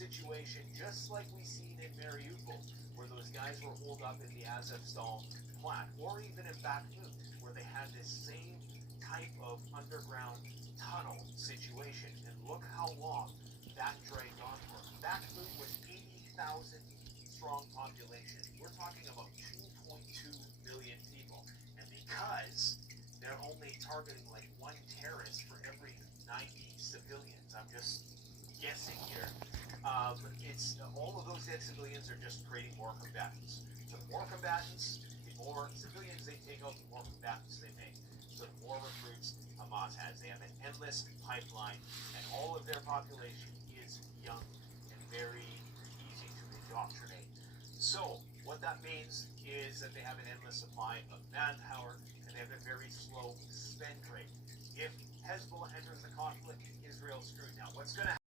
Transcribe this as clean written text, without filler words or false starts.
situation just like we seen in Mariupol, where those guys were holed up in the Azovstal plant, or even in Bakhmut, where they had this same type of underground tunnel situation. And look how long that dragged on for. Bakhmut was 80,000 strong population. We're talking about 2.2 million people. And because they're only targeting like one terrorist for every 90 civilians, I'm just guessing here, it's all of those dead civilians are just creating more combatants. So the more combatants, the more civilians they take out, the more combatants they make. So the more recruits Hamas has. They have an endless pipeline, and all of their population is young and very easy to indoctrinate. So what that means is that they have an endless supply of manpower, and they have a very slow spend rate. If Hezbollah enters the conflict, Israel's screwed. Now, what's going to